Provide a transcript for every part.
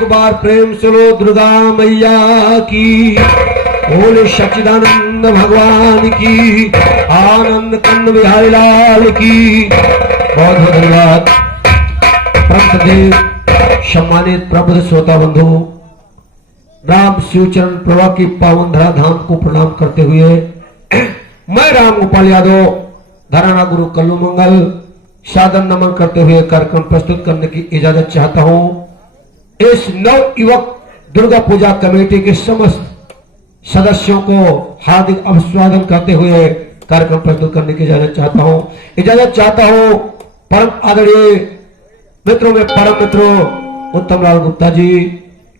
एक बार प्रेम सुनो दुर्गा मैया की, बोले सच्चिदानंद भगवान की, आनंद कंद बिहारी लाल की। बहुत बहुत धन्यवाद। परमदेव सम्मानित प्रबुद्ध श्रोता बंधु, राम शिवचरण प्रभा की पावन धरा धाम को प्रणाम करते हुए मैं राम गोपाल यादव धराना गुरु कल्लू मंगल सादर नमन करते हुए कार्यक्रम प्रस्तुत करने की इजाजत चाहता हूं। इस नव युवक दुर्गा पूजा कमेटी के समस्त सदस्यों को हार्दिक अभिवादन करते हुए कार्यक्रम प्रस्तुत करने की इजाजत चाहता हूं। परम आदरणीय मित्रों में परम मित्रों उत्तम लाल गुप्ता जी,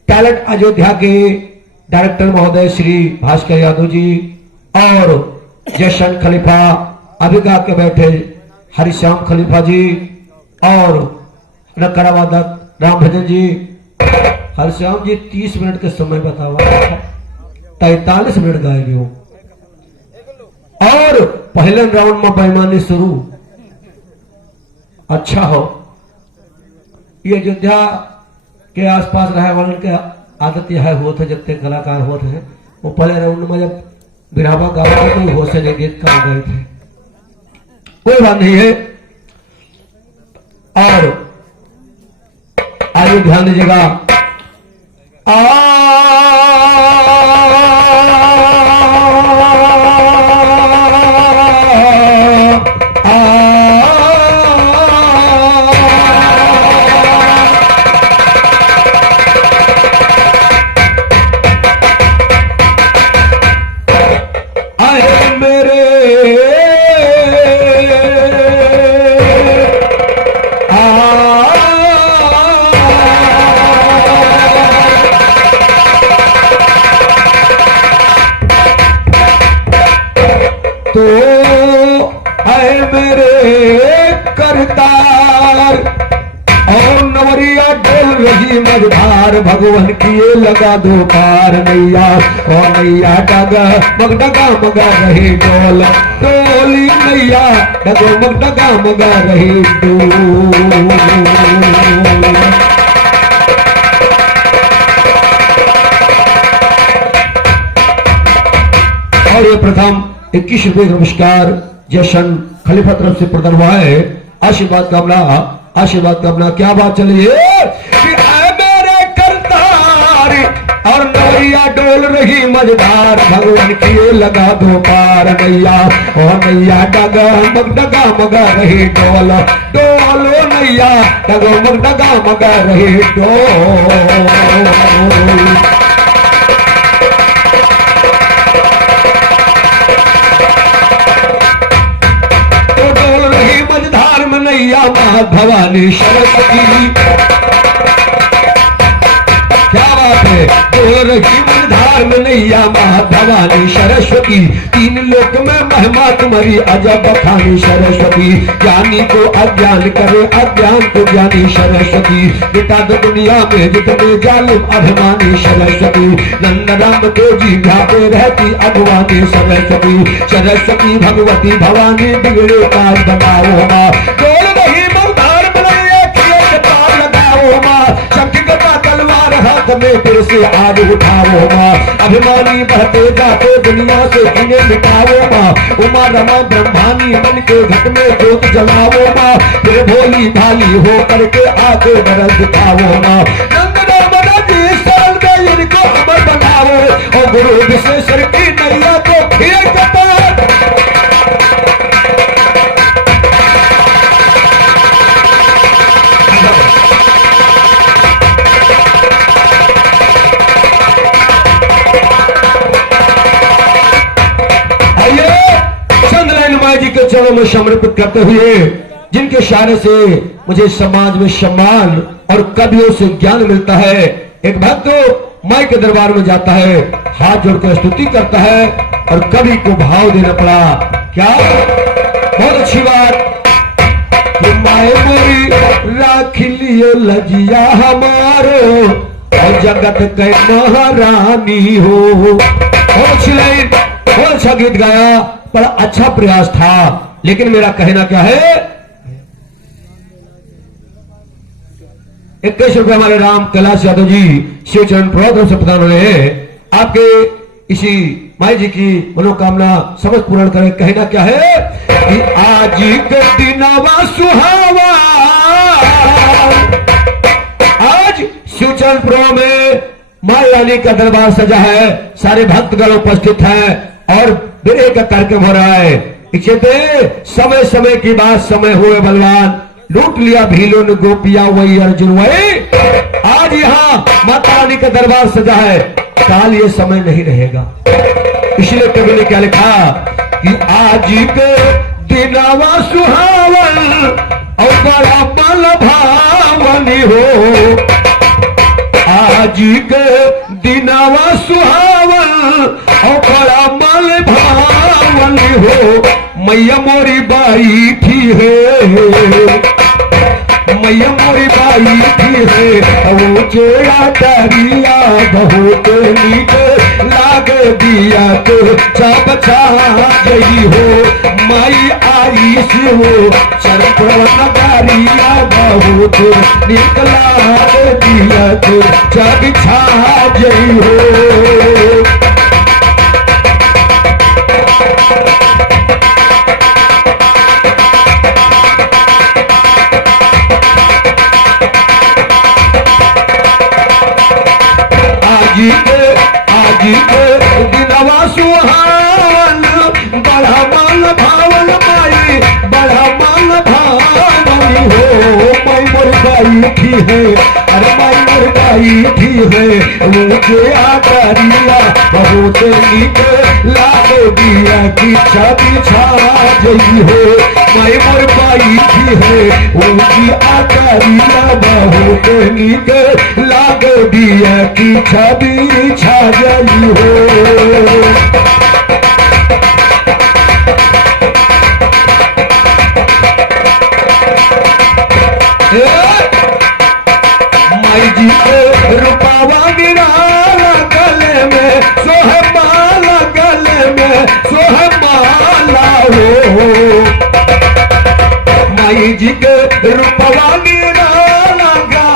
टैलेंट अयोध्या के डायरेक्टर महोदय श्री भास्कर यादव जी और जशन खलीफा, अभिगा के बैठे हरिश्याम खलीफा जी और नकरावादक राम भजन जी। हरिश्याम जी 30 मिनट के समय बतावा, 43 मिनट गाएंगे हो और पहले राउंड में बेईमानी शुरू। अच्छा हो, ये अयोध्या के आसपास रहे वाले के आदत यह होता है, जितने कलाकार होते हैं वो पहले राउंड में जब बिरहावा गाते तो हो से गीत गा गए थे। कोई बात नहीं है। और आइए ध्यान दीजिएगा। तो है मेरे करतार और नवरिया डोल रही मझधार, भगवान किए लगा दो पार नैया और नैया डगा मगडगा मगा रहे डोल, डोली नैया डगो मगडगा मगा रहे डोल। और ये प्रथम 21 रुपए का नमस्कार जशन खलीफा तरफ से प्रदान हुआ है। आशीर्वाद कामना क्या बात चली है कि आए मेरे करतार और नैया डोल रही मझधार, भगवान किए लगा दो पार नैया और नैया डगा मगडगा मगा रहे डोल, डोलो नैया डगो मगडगा मगा रहे डोल। नैया मां भवानी सरस्वती, क्या बात है। डोल रही मझधार में नैया मां भवानी सरस्वती, तीन लोक में महिमा तुम्हारी अजब बखानी सरस्वती, ज्ञानी को अज्ञान करे अज्ञान को ज्ञानी सरस्वती, मिटा दो दुनिया में जितने जालिम अभिमानी सरस्वती, नंद राम देव जी पे रहती अगवानी सरस्वती, सरस्वती भगवती भवानी बिगड़े काज बताओ माँ, डोल रही मझधार में नैया किए पार लगाओ माँ, शक्ति का तलवार हाथ में फिर से आज उठाओ माँ, अभिमानी बहते जाते दुनिया से इन्हें मिटाओ माँ, उमा रमा ब्रह्मानी मन के घट में जोत जलाओ माँ, फिर भोली भाली हो करके आगे बरस दिखाओ माँ, नंद नर्मदा जी शरण में इनको अमर बनाओ और गुरु विश्वेश्वर की नैया को फिर कपार। जी के चरणों में समर्पित करते हुए, जिनके इशारे से मुझे समाज में सम्मान और कवियों से ज्ञान मिलता है, एक भक्त माई के दरबार में जाता है, हाथ जोड़कर स्तुति करता है और कवि को भाव देना पड़ा। क्या बहुत अच्छी बात। माए मोरी राख लियो लजिया हमारो और जगत के महारानी हो। बहुत अच्छी लाइन, बहुत अच्छा गीत गाया, बड़ा अच्छा प्रयास था, लेकिन मेरा कहना क्या है, ₹21 हमारे राम कैलाश यादव जी शिवचरण प्रभु से प्रदान हुए हैं। आपके इसी माई जी की मनोकामना समझ पूर्ण करें। कहना क्या है कि आज के दिनवा सुहावा, आज शिवचरण प्रभु में माई रानी का दरबार सजा है, सारे भक्तगण उपस्थित हैं और विरह का कार्यक्रम हो रहा है। इच्छते समय समय की बात समय हुए बलवान, लूट लिया भीलों ने गोपिया वही अर्जुन वही। आज यहाँ माता रानी का दरबार सजा है, काल ये समय नहीं रहेगा। इसलिए कवि ने क्या लिखा कि आज के दिनवा सुहावन और बड़ा बल भावनी हो, आज के दिनवा सुहावन और बड़ा मल भावनी हो। मैया मोरी बाई थी है, मैया मोरी बाई थी है, वो चेड़ा डरिया बहुत नीक लाग दिया तो बचा गई हो। माई आई से वो चरण नगारिया बहुत नीक लाग दिया तो बिछा गई हो। आज के दिनवा सुहावन बड़ा मन भावन माई, बड़ा मन भावनी हो। माई मोर गाई थी है, अरे माई मोर गाई थी है, मुझे आकरिया बहुत नीक लाग दिया कि बिछा गई हो। माई मोर गाई थी है, उनकी आकरिया बहुत नीक लाग दिया कि बिछा गई हो। माई जी के रूपावा गिराला गले में सोहे माला, गले में सोहे माला हो। माई जी के रूपावा गिराला गा।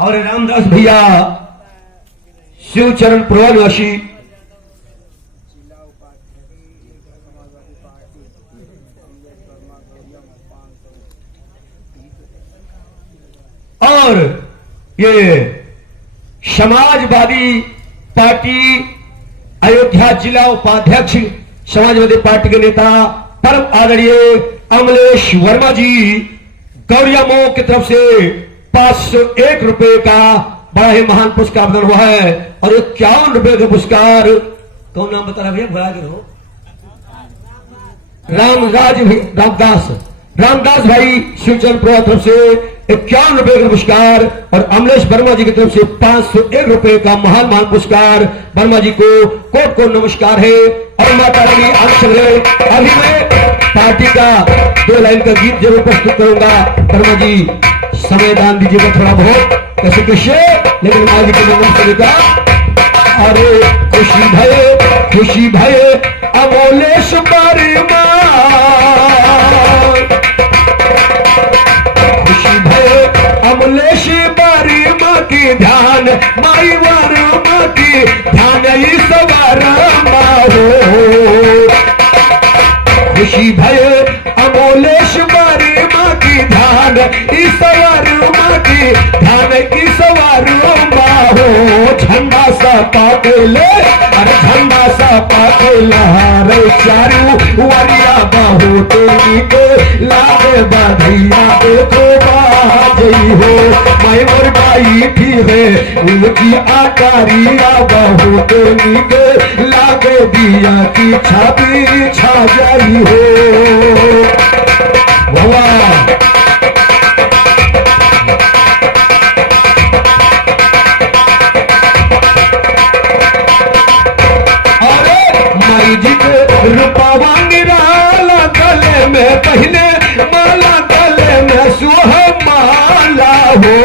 और रामदास भैया शिवचरण प्रवासी और ये समाजवादी पार्टी अयोध्या जिला उपाध्यक्ष समाजवादी पार्टी के नेता परम आदरणीय अमलेश वर्मा जी गौरिया मो की तरफ से 501 रुपए का बड़ा ही महान पुरस्कार प्रदान हुआ है। और 51 रुपए का पुरस्कार, कौन नाम बता रहा भैया, भुला गए हो, रामदास भाई शिवचरण प्रभु तरफ से 51 रुपए का पुरस्कार और अमलेश वर्मा जी की तरफ से 501 रुपए का महान पुरस्कार। वर्मा जी को कोट को नमस्कार है। और माता रानी अभी मैं पार्टी का 2 लाइन का गीत जरूर प्रस्तुत करूंगा। वर्मा जी समय दान दीजिएगा थोड़ा बहुत, कैसे कैसे, लेकिन माँ जी के जन्म से का। अरे खुशी भये अमोलेश बारी अमलेश बारी माँ की ध्यान, माई वार माँ की ध्यान ईश्वर हो। खुशी भये अमोलेश बारी माँ की ध्यान, ईश्वर माँ की ध्यान ईश्वर हो। झंडा सा पाकेले, अरे झंडा सा पाकेला रे चारू वरिया बहुत नीक लागे बधैया देखो बाजई हो। माई मोर गाई थी है, उनकी आकारिया बहुत नीक लागे दिया की छापी छा जाई हो। भगवान रूपावा निराला गले में पहने माला, गले में सुह माला हो।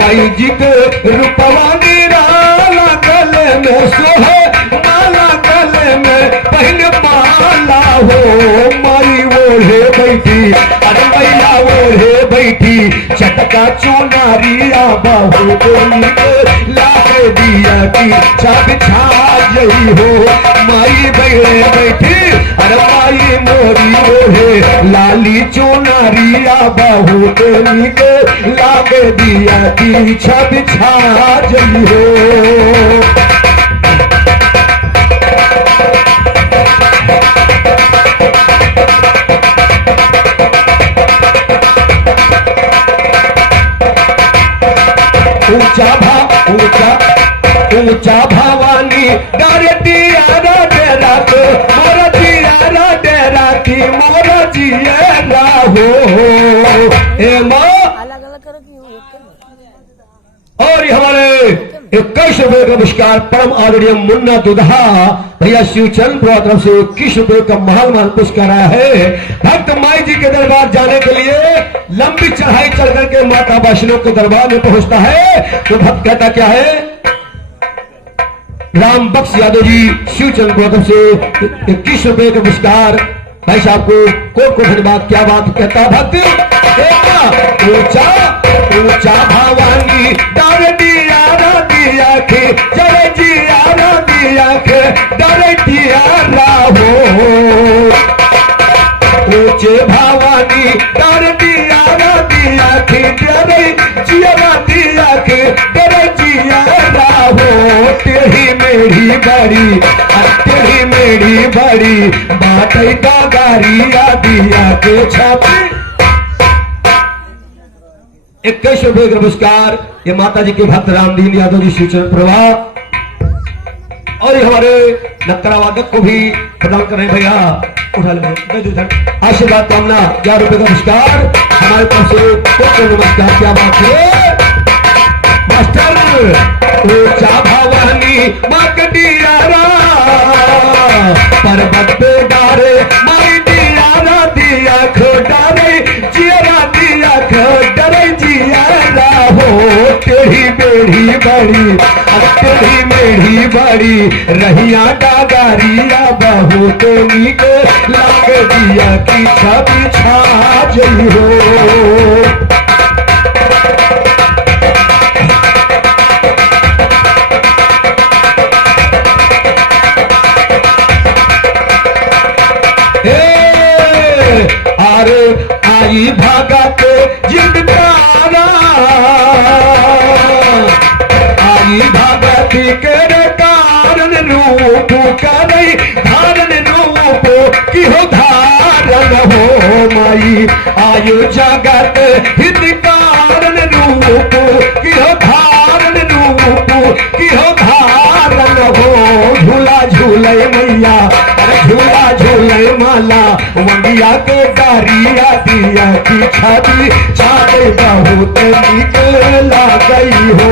माई जी के रूपावा निराला गले में सुह माला, गले में पहने माला हो। माई बैठी, अरे मैया ओढ़े बैठी, चटका चुनारिया बाहू बोली लाके दिया की छब छा जई हो। माई बहरे बैठी, अरे माई मोरी ओढ़े लाली चुनारिया बाहू बोली लाके दिया की छब छा जई हो। ऊंचा भवानी डर दिया डेरा को मोर दिया डेरा की मोर जिया हो। ए माँ और हमारे 21 रुपए का पुरस्कार परम आदरणीय मुन्ना दुधा भैया शिवचंद तरफ से 21 रुपए का महान पुरस्कार आया है। भक्त माई जी के दरबार जाने के लिए लंबी चढ़ाई चढ़ करके माता वैष्णो के दरबार में पहुंचता है तो भक्त कहता क्या है, राम बख्श यादव जी शिवचंद तरफ से 21 रुपए का पुरस्कार भाई साहब को कोट को धन्यवाद। क्या बात कहता भक्त, ऊंचा ऊंचा भवानी डर दिया के जय जिया दिया के डर दिया हो। ऊंचे भवानी डर दिया के डर जिया दिया के डर जिया हो। तेरी मेरी बड़ी बात गारिया दिया के छापी। 21 रुपए का पुरस्कार ये माता जी के भक्त रामदीन यादव जी शिवचरण प्रभा और ये हमारे नक्करा वादक को भी प्रदान कर रहे हैं। भैया उठा ले आशीर्वाद कामना 11 रुपए का पुरस्कार हमारे तरफ से नमस्कार। क्या बात है मास्टर, ऊंचा भवानी मकडियारा पर्वत पे डारे माई दिया खो डारे जिया दिया खो डरे जिया हो। तेरी मेरी बड़ी रहिया डागारिया बहू तो नीक लाग दिया की छवि छा जई हो। आई भगत जिंदगारा आई भगत के कारण रूप करे धारण रूप की हो धारण हो। माई आयु जगत हित कारण रूप की हो धारण रूप की हो धारण हो। झूला झूले मैया झूला झूले माला वंदिया के गारिया दिया की छवि छाते बहुत निकला गई हो।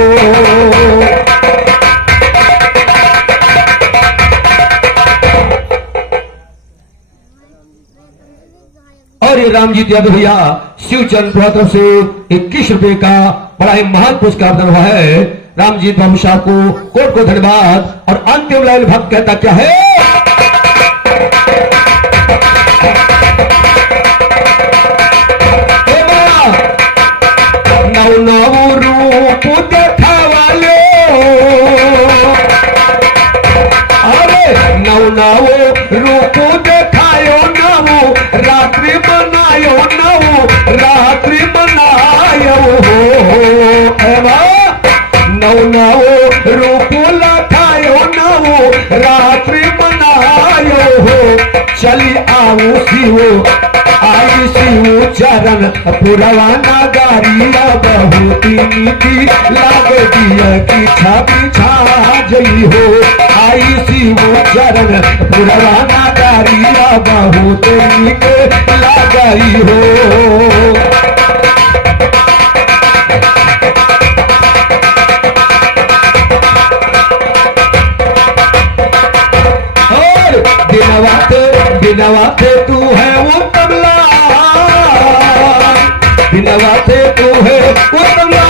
और ये रामजीत यादव भैया शिवचंद तरफ से 21 रुपए का बड़ा ही महान पुरस्कार दिया हुआ है। रामजीत बाबू साहब को कोट को धन्यवाद। और अंतिम लाइन भक्त कहता क्या है, नव रूप देखावालो अरे नव रूप देखायो नव रात्रि मनायो नव रूप लखायो नव रात्रि मनायो हो। चली आओ शिव आई शिव चरण पुरवाना गारिया बहुत नीति लाग दिया की छवि छा जई हो। आई शिव चरण पुरवाना गारिया बहुत नीक लागई हो। बिनवाते तू है वो कमला बिनवाते तू है वो कमला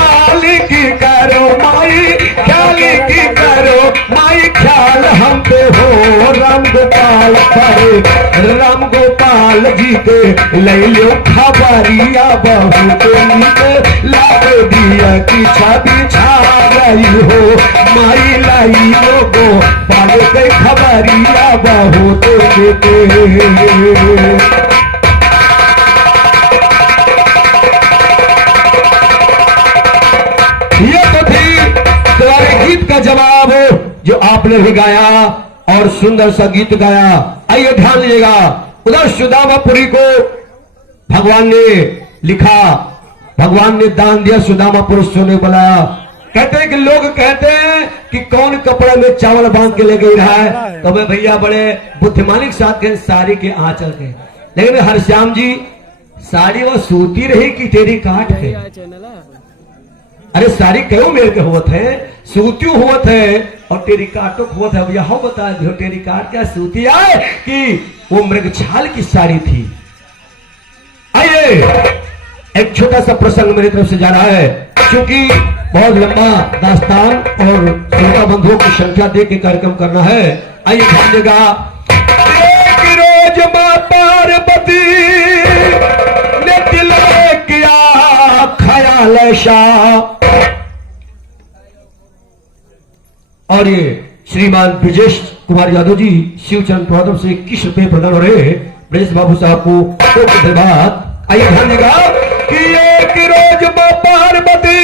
की करो माई ख्याल की करो माई ख्याल हम पे हो। रंग गोपाल पर राम गोपाल जी के ले लो खबरिया बहुत नीक लागे दिया की छवि छा गई हो माई लाई लोगो पाल के खबरिया बहुत ये तो थी तुम्हारे गीत का जवाब जो आपने भी गाया और सुंदर सा गीत गाया। आइए ध्यान दीजिएगा, उधर सुदामापुरी को भगवान ने लिखा, भगवान ने दान दिया, सुदामापुर सोने बुलाया। कहते हैं कि लोग कहते हैं कि कौन कपड़े में चावल बांध के ले गई रहा है, तो मैं भैया बड़े बुद्धिमानिक साथ के साड़ी के आंचल के, लेकिन हरश्याम जी साड़ी वो सूती रही कि टेरी काट के, अरे साड़ी क्यों मेल के हुआ थे, सूती हुआ थे और टेरी काटो हुआ था। भैया हो बता दो टेरी काट क्या सूती आए कि वो मृगछाल की साड़ी थी। आइए एक छोटा सा प्रसंग मेरी तरफ से जा रहा है, क्योंकि बहुत लंबा दास्तान और श्रोता बंधुओं की संख्या देख के कार्यक्रम करना है। आइए ध्यान देगा। एक रोज मां पार्वती ने दिल में किया ख्याल शाह, और ये श्रीमान ब्रजेश कुमार यादव जी शिवचंद प्रथम से 21 रुपए प्रदान हो रहे ब्रजेश बाबू साहब को धन्यवाद। आइए ध्यान देगा कि एक रोज मां पार्वती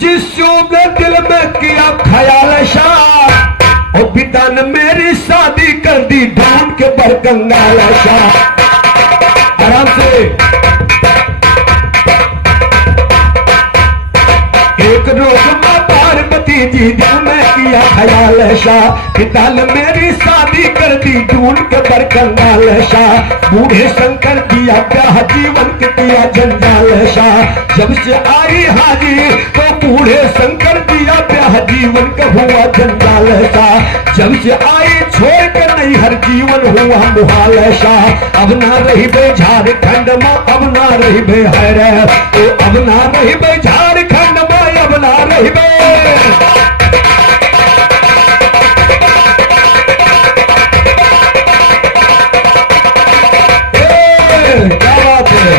जिसू ने दिल में किया ख्याल शाह और पिता ने मेरी शादी कर दी ढूंढ के बरकंगाल शाह। आराम से। एक रोज मां पार्वती जी दिल में किया ख्याल शाह, पिता ने मेरी शादी कर दी ढूंढ के बरकंगाल शाह। बूढ़े शंकर दिया ब्याह जीवन के किया जंजाल शाह। जब से आई हाजी तो बूढ़े शंकर दिया ब्याह जीवन का हुआ जंजाल शाह। जब से आई छोड़ के नहीं हर जीवन हुआ मुहाल शाह। अब ना रही बे झारखंड में, अब ना रही बे है, अब ना रही बे झारखंड में, अब ना रही बे। क्या बात है।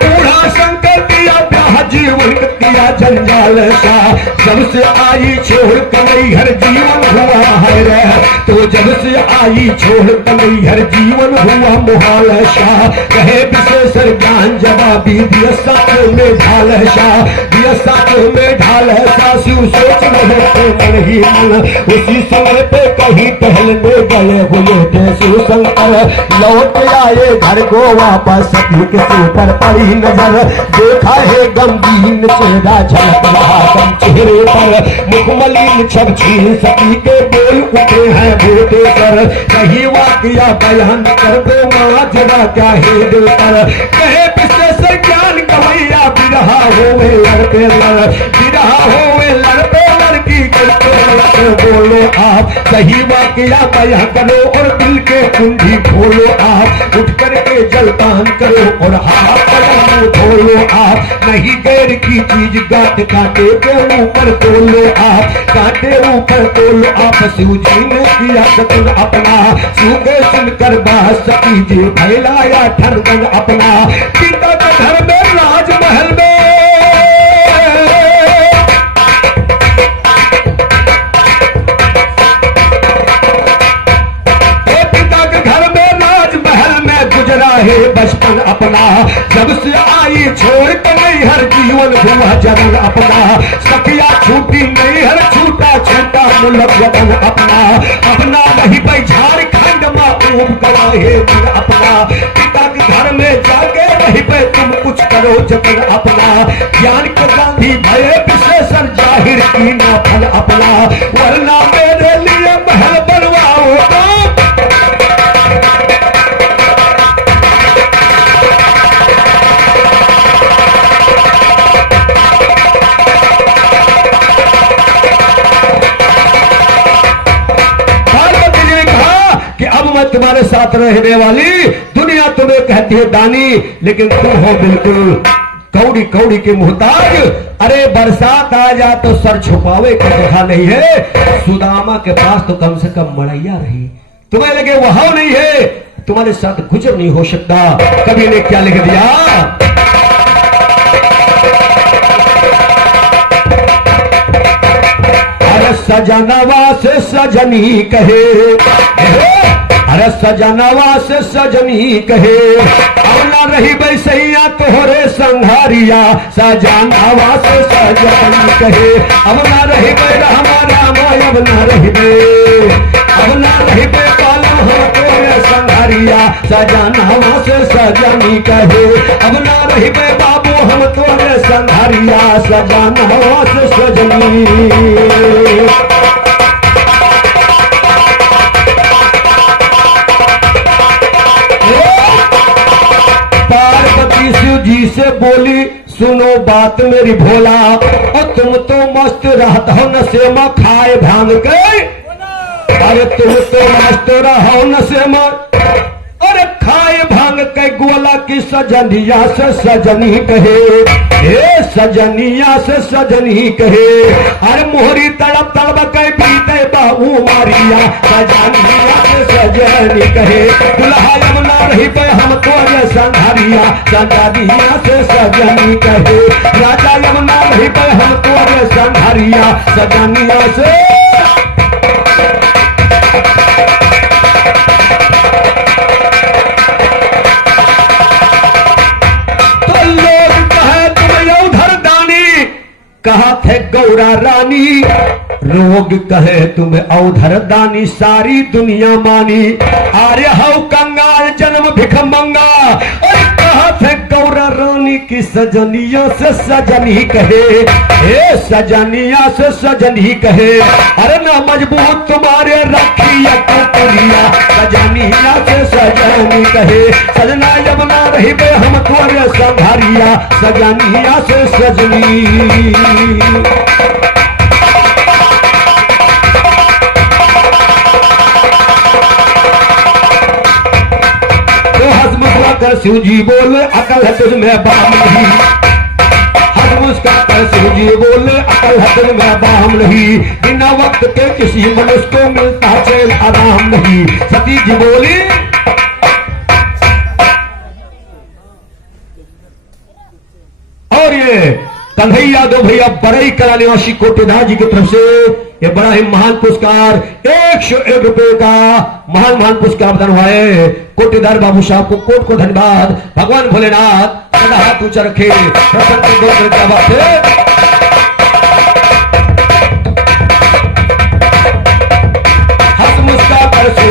बूढ़ा शंकर दिया ब्याह जीवन किया जंजाल शाह। जब से आई छोड़ कमई हर जीवन हुआ है रे, तो जब से आई छोड़ कमई हर जीवन हुआ मुहाल शाह। कहे विशेषर ज्ञान जवाबी दिया साथ में ढाल शाह, दिया साथ में ढाल शाह। शिव सोच रहे थे मन ही मन, उसी समय पे कहीं टहलने गए हुए थे शिव शंकर। लौट आए घर को वापस, सती के सिर पर पड़ी नजर, देखा है गमगीन चेहरा झलक रहा कम चेहरे पर। मुखमलिन छब छीन सती के बोल उठे हैं भूते सर। कहीं वाकया बयान कर दो माँ जरा क्या है दिल पर। कहे विशेष ज्ञान कमैया बिरहा होवे लड़के लड़, बिरहा होवे लड़के लड़की करके बोलो आप। सही वाकया बयान करो और दिल के कुंडी खोलो आप। उठ करके जलपान करो और हाथ कदम धोलो आप। नहीं गैर की चीज गांठ कांटे के ऊपर तोलो आप, कांटे ऊपर तोलो आप। शिव जी ने किया जतन अपना, सूखे सुनकर बात सती जी फैलाया ठनगन अपना। पिता के घर में राजमहल में, है बचपन अपना। जब से आई छोड़ के नहीं हर जीवन हुआ जन्म अपना। सखिया छूटी नहीं हर छूटा छूटा मुल्क वतन अपना। अपना नहीं भाई झारखंड में ऊब गवाहे दिन अपना। पिता के घर में जाके नहीं पे तुम कुछ करो जतन अपना। ज्ञान को गांधी भय विशेषण जाहिर की ना फल अपना। वरना मेरे लिए महल बनवाओ तुम्हारे साथ रहने वाली दुनिया तुम्हें कहती है दानी, लेकिन तुम हो बिल्कुल कौड़ी कौड़ी के मुहताज। अरे बरसात आ जा तो सर छुपावे का जगह नहीं है। सुदामा के पास तो कम से कम मड़ैया रही, तुम्हें लगे वहां नहीं है, तुम्हारे साथ गुजर नहीं हो सकता। कवि ने क्या लिख दिया, अरे सजनवा से सजनी कहे, अरे सजनवा से सजनी कहे, अब ना रही बैसैया तोहरे संघारिया। सजनवा से सजनी कहे, अब ना रही बै हमारा माय, अब ना रही बे, अब ना रही बे पाला हम तोरे संघारिया। सजनवा से सजनी कहे, अब ना रही बे बाबू हम तोरे संघारिया। सजनवा से सजनी। पार्वती शिव जी से बोली, सुनो बात मेरी भोला, और तुम तो मस्त रहता हो नशे में खाए भांग के। अरे तुम तो मस्त रहो नशे में, अरे खाए भांग के गोला की सजनिया से सजनी कहे, हे सजनिया से सजनी कहे। अरे मोहरी तड़प तड़प के पीते बाबू मारिया। सजनिया से सजनी कहे, दुल्हा यमुना रही पे हम तोरे संघारिया। सजनिया से सजनी कहे, राजा यमुना रही पे हम तोरे संघारिया। सजनिया से। कहा थे गौरा रानी, रोग कहे तुम्हें औधर दानी, सारी दुनिया मानी। आर्य हव कंगाल जन्म भिखमंगा, और कहा थे गौरा रानी की सजनिया से सजनी कहे, हे सजनिया से सजनी कहे। अरे ना मजबूत तुम्हारे रखिया कुरिया। सजनिया से सजनी कहे, सजना यमुना रही बे हम तोरे संघारिया। सजनिया से सजनी। तो हंस कर शिव जी बोले, अकल है तुझमें बाम नहीं। हंस मुस्कुरा कर शिव जी बोले, अकल है तुझमें बाम नहीं। बिना वक्त के किसी मनुष्य को मिलता चैन आराम नहीं। सती जी बोली, और ये कन्हैया दो भैया बड़ई कला निवासी कोटेदार जी की तरफ से ये बड़ा ही महान पुरस्कार 101 रुपए का महान पुरस्कार प्रदान हुआ है। कोटेदार बाबू साहब को कोट को धन्यवाद। भगवान भोलेनाथ सदा हाथ ऊंचा रखे, प्रसन्न दो क्या बात है।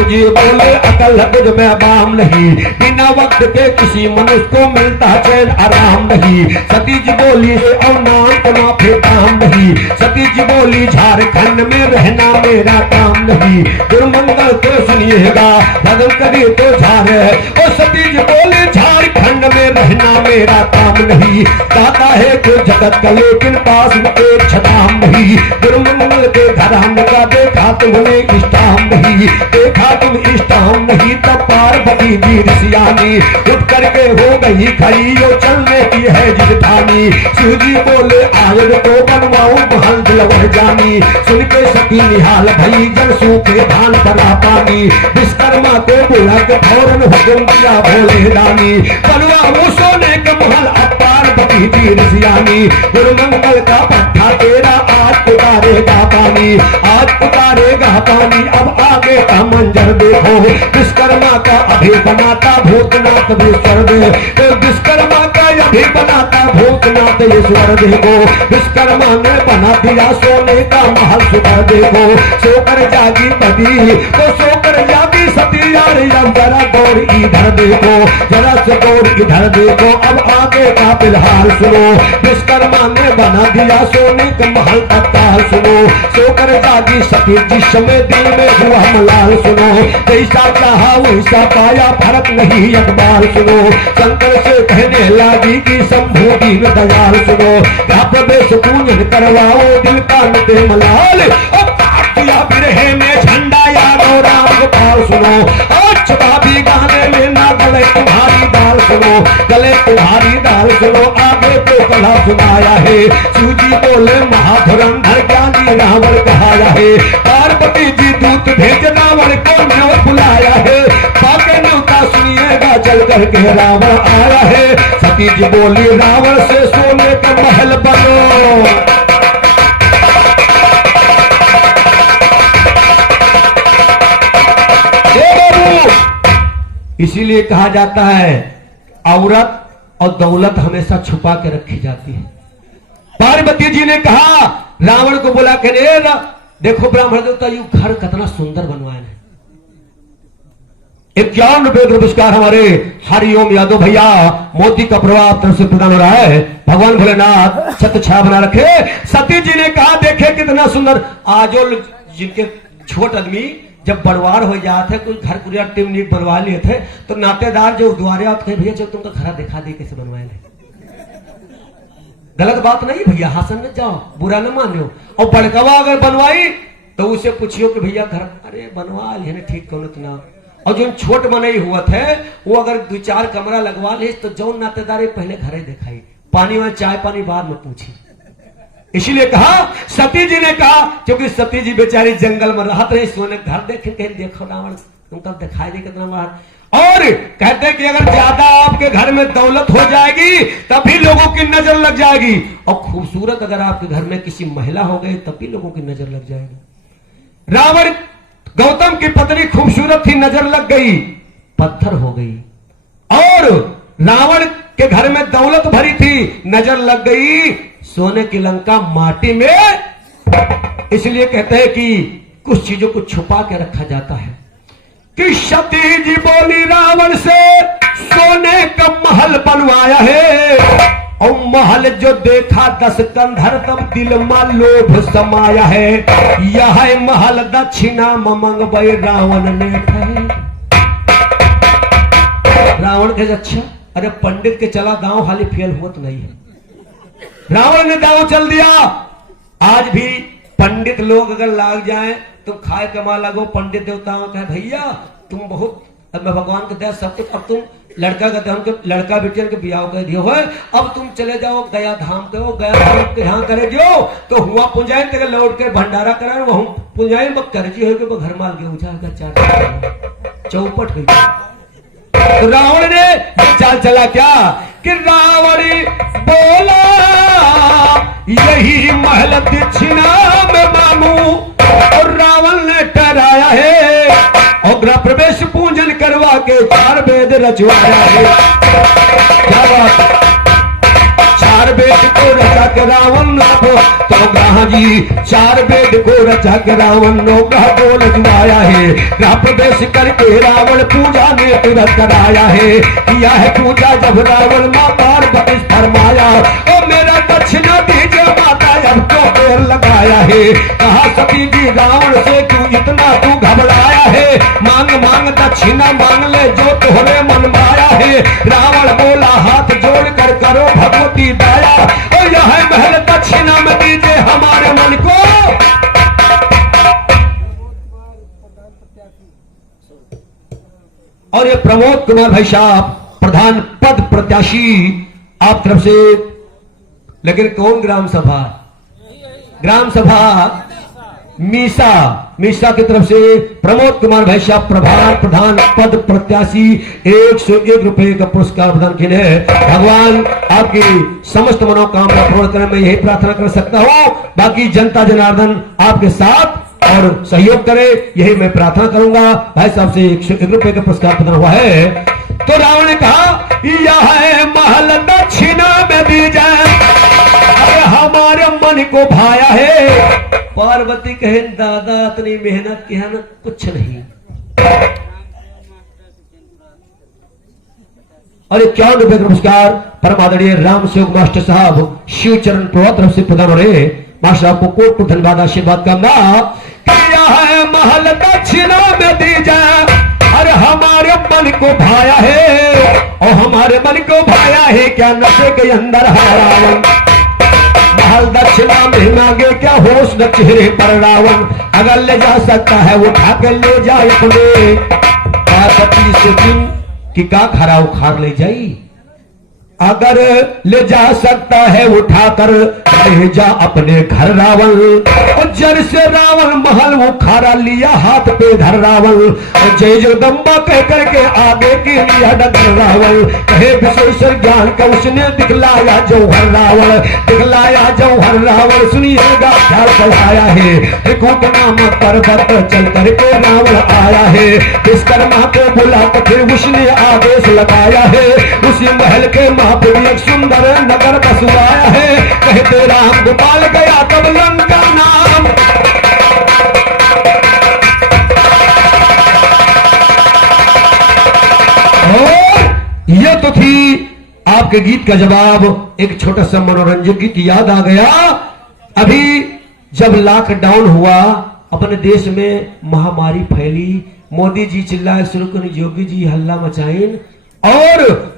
जी बोले, अकल तुझ में बाम नहीं। बिना वक्त के किसी मनुष्य को मिलता चैन आराम नहीं। सती जी बोली, और नाम को ना फिर काम नहीं। सती जी बोली, झारखंड में रहना मेरा काम नहीं। दुर्मंगल तो सुनिएगा, भगन करे तो झारे। और सती जी बोली, झारखंड में रहना मेरा काम नहीं। कहता है कि जगत का लेकिन पास में एक छदाम नहीं। दुर्मंगल के धराम का देखा तुमने इष्टाम नहीं। देखा तुम इष्टाम नहीं, तब पार्वती जी ऋषियानी उठ करके हो गई खड़ी। यो चलने की है जिठानी। शिव जी बोले, आयन को बनवाऊं महल दिलवर जानी। सुन के सती निहाल भई, जल सूखे धान परा पानी। विश्वकर्मा को बुला के फौरन हुक्म दिया भोले रानी। बनवाऊं सोने का महल अब पार्वती जी ऋषियानी। गुरुमंगल का पट्टा तेरा आज उतारेगा पानी। आज उतारेगा पानी, अब आगे का मंजर देखो। विश्वकर्मा का अभी बनाता भूतनाथ ईश्वर दे। विश्वकर्मा का अभी बनाता भूतनाथ ईश्वर देखो। विश्वकर्मा ने बना दिया सोने का महल सुबह देखो। सोकर जागी पति तो सोकर जागी सती। यार जरा गौर इधर देखो, जरा से गौर इधर देखो। अब आगे का फिलहाल सुनो। विश्वकर्मा ने बना दिया सोने का महल तत्काल सुनो। सोकर जागी सती जिस समय दिल में हुआ मलाल सुनो। जैसा चाहा वैसा पाया, फर्क नहीं अखबार सुनो। शंकर से कहने लगी कि शंभू दीन दयाल सुनो। क्या प्रवेश पूजन करवाओ दिल का नते मलाल। अब दिया बिरहे में झंडा यादव राम गोपाल सुनो। आज चुनावी गाने में ना गले तुम्हारी दाल सुनो। सुनो, गले तुम्हारी दाल सुनो, आगे तो कला सुनाया है। सूजी बोले महाधुरंधर ज्ञानी रावण कहाया है। पार्वती जी दूत भेज रावण को न बुलाया है। बाके न्योता सुनिएगा चल करके रावण आया है। सती जी बोली रावण से सोने का महल बनो। इसीलिए कहा जाता है औरत और दौलत हमेशा छुपा के रखी जाती है। पार्वती जी ने कहा रावण को बोला कि देखो ब्राह्मण देवता यू घर कितना सुंदर बनवाए हैं। 51 रुपए का पुरस्कार हमारे हरिओम यादव भैया मोदी का प्रभाव तरफ से प्रदान हो रहा है। भगवान भोलेनाथ सत्य छाया बना रखे। सती जी ने कहा देखे कितना सुंदर। आजो जिनके छोट आदमी जब बड़वार हो जाते कोई घर कुरिया टीम नीक बनवा लिए थे तो नातेदार जो द्वारे आते भैया चल तुमको घर दिखा दी कैसे बनवाए ले। गलत बात नहीं भैया, हासन में जाओ, बुरा न मानो। और बड़कवा अगर बनवाई तो उसे पूछियो कि भैया घर अरे बनवा लिए ठीक कौन इतना। और जो छोट बने हुआ थे वो अगर 2-4 कमरा लगवा ले तो जौन नातेदार पहले घरे दिखाई, पानी में चाय पानी बाद में पूछी। इसीलिए कहा सती जी ने कहा क्योंकि सती जी बेचारी जंगल में रहत रही, सोने घर देखे कहीं देखो रावण तुमको दिखाई दे कितना बार। और कहते कि अगर ज्यादा आपके घर में दौलत हो जाएगी तभी लोगों की नजर लग जाएगी, और खूबसूरत अगर आपके घर में किसी महिला हो गई तभी लोगों की नजर लग जाएगी। रावण गौतम की पत्नी खूबसूरत थी, नजर लग गई, पत्थर हो गई। और रावण के घर में दौलत भरी थी, नजर लग गई, सोने की लंका माटी में। इसलिए कहते हैं कि कुछ चीजों को छुपा के रखा जाता है। कि सती जी बोली रावण से सोने का महल बनवाया है, और महल जो देखा 10 कंधर तब दिल में लोभ समाया है। यह महल दक्षिणा मंगवाए रावण ने कहे। रावण के अच्छा अरे पंडित के चला दांव हाली फेल हुआ तो नहीं है। रावण ने दांव चल दिया। आज भी पंडित लोग अगर लाग जाए तो खाए कमा लगो, पंडित देवताओं कहे भैया तुम बहुत अब मैं भगवान के दया सब कुछ, अब तुम लड़का का हम लड़का बेटियन के बियाह कर दियो है, अब तुम चले जाओ गया धाम के, वो गया धाम के यहाँ करे जो तो हुआ पुंजाइन तेरे लौट के भंडारा कराए वो पुंजाइन बक कर जी हो घर माल के उठा 4 चौपट गई। तो रावण ने चाल चला क्या कि रावण बोला यही महल दक्षिणा में मामू, और रावण ने ठहराया है और गृह प्रवेश पूजन करवा के 4 वेद रचवाया है। क्या बात, 4 वेद को रचा के रावण को तो ग्रह जी 4 वेद को रचा के रावण नो ग्रह को रचवाया है। गृह प्रवेश करके रावण पूजा ने तुरंत कराया है। किया है पूजा जब रावण मां पार्वती फरमाया, ओ मेरा दक्षिणा दीजिए माता अब तो पेड़ लगाया है। कहा सती जी रावण से क्यों इतना तू घबराया है, मांग मांग दक्षिणा मांग ले जो तोहरे मन माया है। रावण बोला हाथ जोड़ कर करो भगवती दया, और यह महल दक्षिणा में दीजिए हमारे मन को। और ये प्रमोद कुमार भाई साहब प्रधान पद प्रत्याशी आप तरफ से, लेकिन कौन ग्राम सभा? ग्राम सभा मीसा की तरफ से प्रमोद कुमार भाई साहब प्रधान पद प्रत्याशी 101 रुपए का पुरस्कार प्रदान किए हैं। भगवान आपकी समस्त मनोकामना पूर्ण करें, मैं यही प्रार्थना कर सकता हूं। बाकी जनता जनार्दन आपके साथ और सहयोग करे यही मैं प्रार्थना करूंगा। भाई साहब से 101 रुपए का पुरस्कार प्रदान हुआ है। तो रावण ने कहा यह महल दक्षिणा में दी जाए, अरे हमारे मन को भाया है। पार्वती कहे दादा इतनी मेहनत की है ना कुछ नहीं। और 51 रुपए का पुरस्कार परम आदरणीय राम सेवक मास्टर साहब शिव चरण प्रभात तरफ से प्रदान हो रहे। मास्टर साहब को कोट कोट धन्यवाद आशीर्वाद कामना। है महल दक्षिणा में दी जाए, अरे हमारे मन को भाया है, और हमारे मन को भाया है क्या नशे के अंदर है रावण। महल दक्षिणा में मांगे क्या होश न चेहरे पर रावण, अगर ले जा सकता है वो उठा के ले जाए अपने। पार्वती से दिन की का खरा उखाड़ ले जाई। अगर ले जा सकता है उठाकर ले जा अपने घर रावण। और जर से रावण महल वो खारा लिया हाथ पे धर रावण। और जय जगदम्बा कह करके आगे की लिया डगर रावण। कहे विशेषर ज्ञान का उसने दिखलाया जौहर रावण। दिखलाया जौहर रावण सुनिएगा क्या कहलाया है। त्रिकूट नामक पर्वत चल करके रावण आया है। विश्वकर्मा को बुला तो फिर उसने आदेश लगाया है। उसी महल के पे एक सुंदर नगर बसवाया है। कहते राम गोपाल गया तब लंका नाम। और ये तो थी आपके गीत का जवाब। एक छोटा सा मनोरंजक गीत याद आ गया। अभी जब लॉकडाउन हुआ अपने देश में महामारी फैली, मोदी जी चिल्लाए शुरू कर, योगी जी हल्ला मचाइन और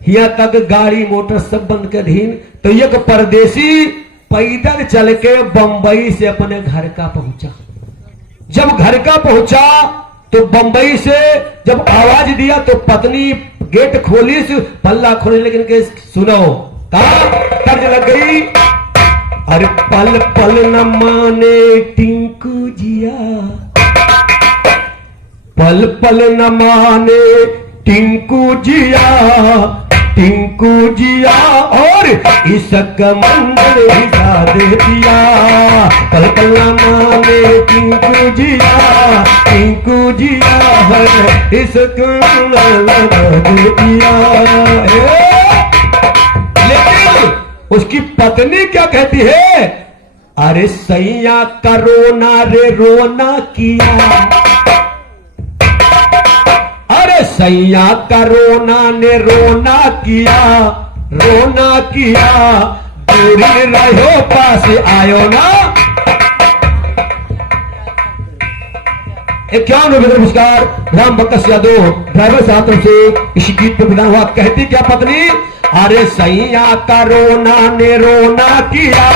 यहाँ तक गाड़ी मोटर सब बंद कर दीन। तो एक परदेसी पैदल चल के बंबई से अपने घर का पहुंचा। जब घर का पहुंचा तो बंबई से जब आवाज दिया तो पत्नी गेट खोली, पल्ला खोली, लेकिन के सुनो कहा तर्ज लग गई। अरे पल पल न माने टिंकू जिया, पल पल न माने टिंकू जिया, टिंकू जिया और इसक मंदिर हिला दे दिया। पल पल न माने टिंकू जिया, टिंकू जिया और इसक मंदिर दे दिया। लेकिन उसकी पत्नी क्या कहती है? अरे सैया का रोना रे रोना किया, सैया का रोना ने रोना किया, रोना किया, दूरी रहो पास आयो ना। एक क्या नमस्कार राम बकस यादव ड्राइवर साहब तरफ से इस गीत पर प्रदान हुआ। कहती क्या पत्नी? अरे सैया का रोना ने रोना किया,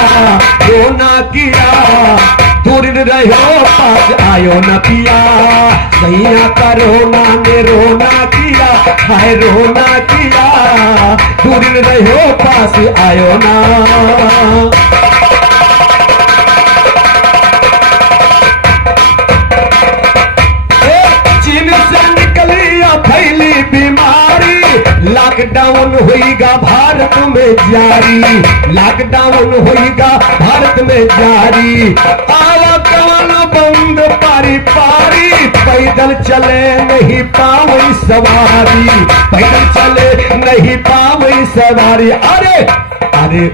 रोना किया, दूर रहो पास आयो न पिया। सैया का रोना ने रोना किया, हाय रोना किया, दूर रहो पास आयो ना। चीन से निकली फैली बीमारी, लॉकडाउन होगा भारत में जारी, लॉकडाउन होगा भारत में जारी। आवा कौन बंद पारी पारी, पैदल चले नहीं पावई सवारी, पैदल चले नहीं पावई सवारी। अरे अरे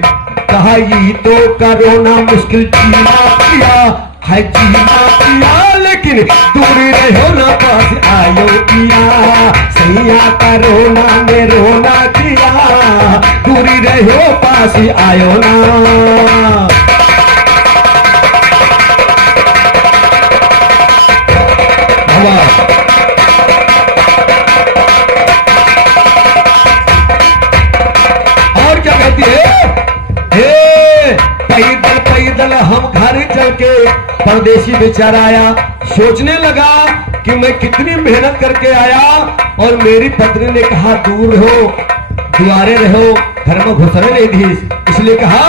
कहा ये तो कोरोना मुश्किल जीना किया है, जीना किया, लेकिन दूरी रहो ना पास आयो किया। सैया का रोना ने रोना किया, दूरी रहो पास आयो ना। और क्या कहती है? पैदल पैदल हम घर चल के परदेसी बेचारा आया, सोचने लगा कि मैं कितनी मेहनत करके आया। और मेरी पत्नी ने कहा दूर रहो, दुआरे रहो, घर में घुसने नहीं दी, इसलिए कहा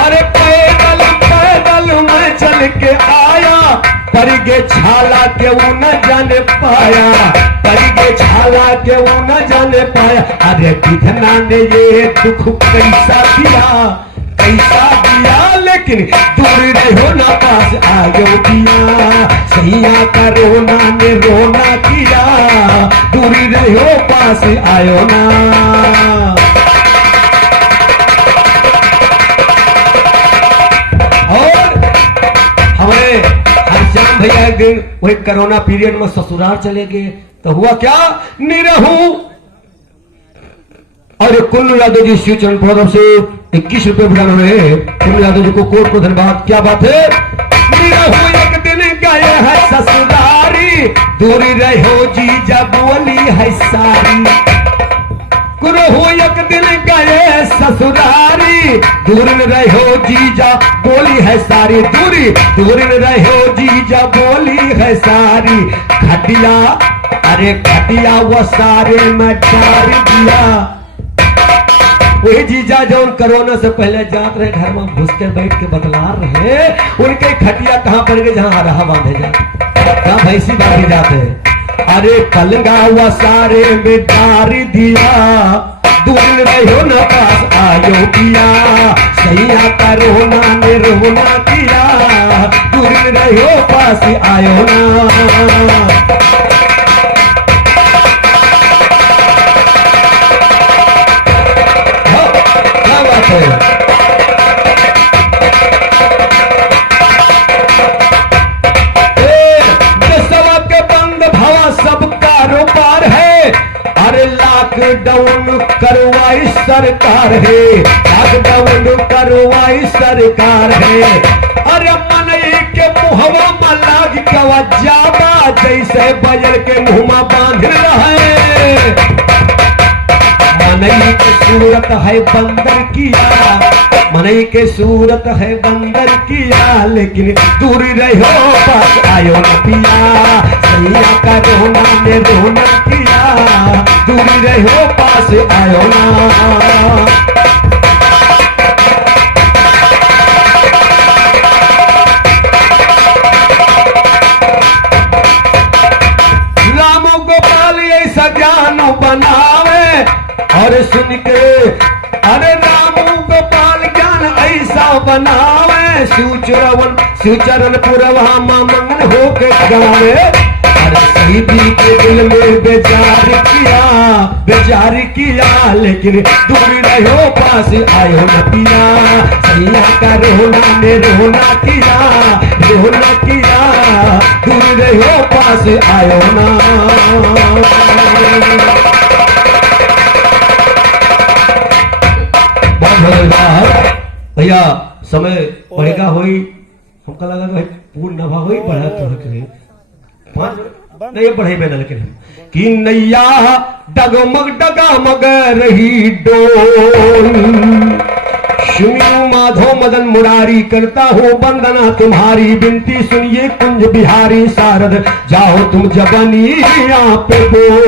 अरे पैदल पैदल मैं चल के आया, पर गे छाला के वो न जाने पाया, पर गे छाला के वो न जाने पाया। अरे विधना ने ये दुख कैसा दिया, कैसा दिया, लेकिन दूर रहो ना पास आयो दिया। सैया का रोना ने रोना किया, दूरी रहो पास आयो ना। और हमारे हरश्याम भैया एक दिन वही कोरोना पीरियड में ससुराल चले गए, तो हुआ क्या? निरहू और कुल्लू यादव जी शिव चरण प्रदम से 21 रुपए बुलाना रहे। कुल्लू यादव जी को कोट को धन्यवाद। क्या बात है? एक दिन गए है ससुरारी, दूरी रहो जीजा बोली है सारी। एक दिन गए ससुरारी, दूर रहो जीजा बोली है सारी, दूरी दूर रहो जीजा बोली है सारी। खटिया अरे खटिया वो सारे में डाल दिया, वही जीजा जो कोरोना से पहले जात रहे घर में घुस के बैठ के बतला रहे, उनके खटिया कहाँ पर गए जहाँ रहा बांधे जाते, जहाँ भैंसी बांधी जाते। अरे कलंगा हुआ सारे में डार दिया, दूर रहो न पास आयो किया, सैया का रोना ने रोना किया, दूर रहो पास आयो ना। क्या बात है। लॉकडाउन करवाई सरकार है, लॉकडाउन करवाई सरकार है। अरे मनई के मुहवा में लाग के जाबा जैसे बजर के मुंह में बांध रहे। मनई की सूरत है बंदर किया, मनई के सूरत है बंदर किया, लेकिन दूर रहो पास आयो न पिया, सैया का रोना ने रोना किया, दूर रहो पास आयो ना। राम गोपाल ऐसा ज्ञान बनावे और सुन के, अरे राम गोपाल ज्ञान ऐसा बनावे, सुचरण पुरवा मंगन होके गावे। अरे सीधी के दिल में बेचार किया, लेकिन दूर रहो पास आयो न पिया, सैया का रोना ने रोना किया, रोना किया, दूर रहो पास आयो ना। भैया समय बढ़ेगा होई, हमका लगा पूर्ण नभा होई बढ़ा तो नहीं बढ़े बेना, लेकिन कि नैया डगमग डगामग रही डोल, सुनियो माधो मदन मुरारी करता हो वंदना तुम्हारी, बिनती सुनिए कुंज बिहारी शारद जाओ तुम जबनिया पे बोल।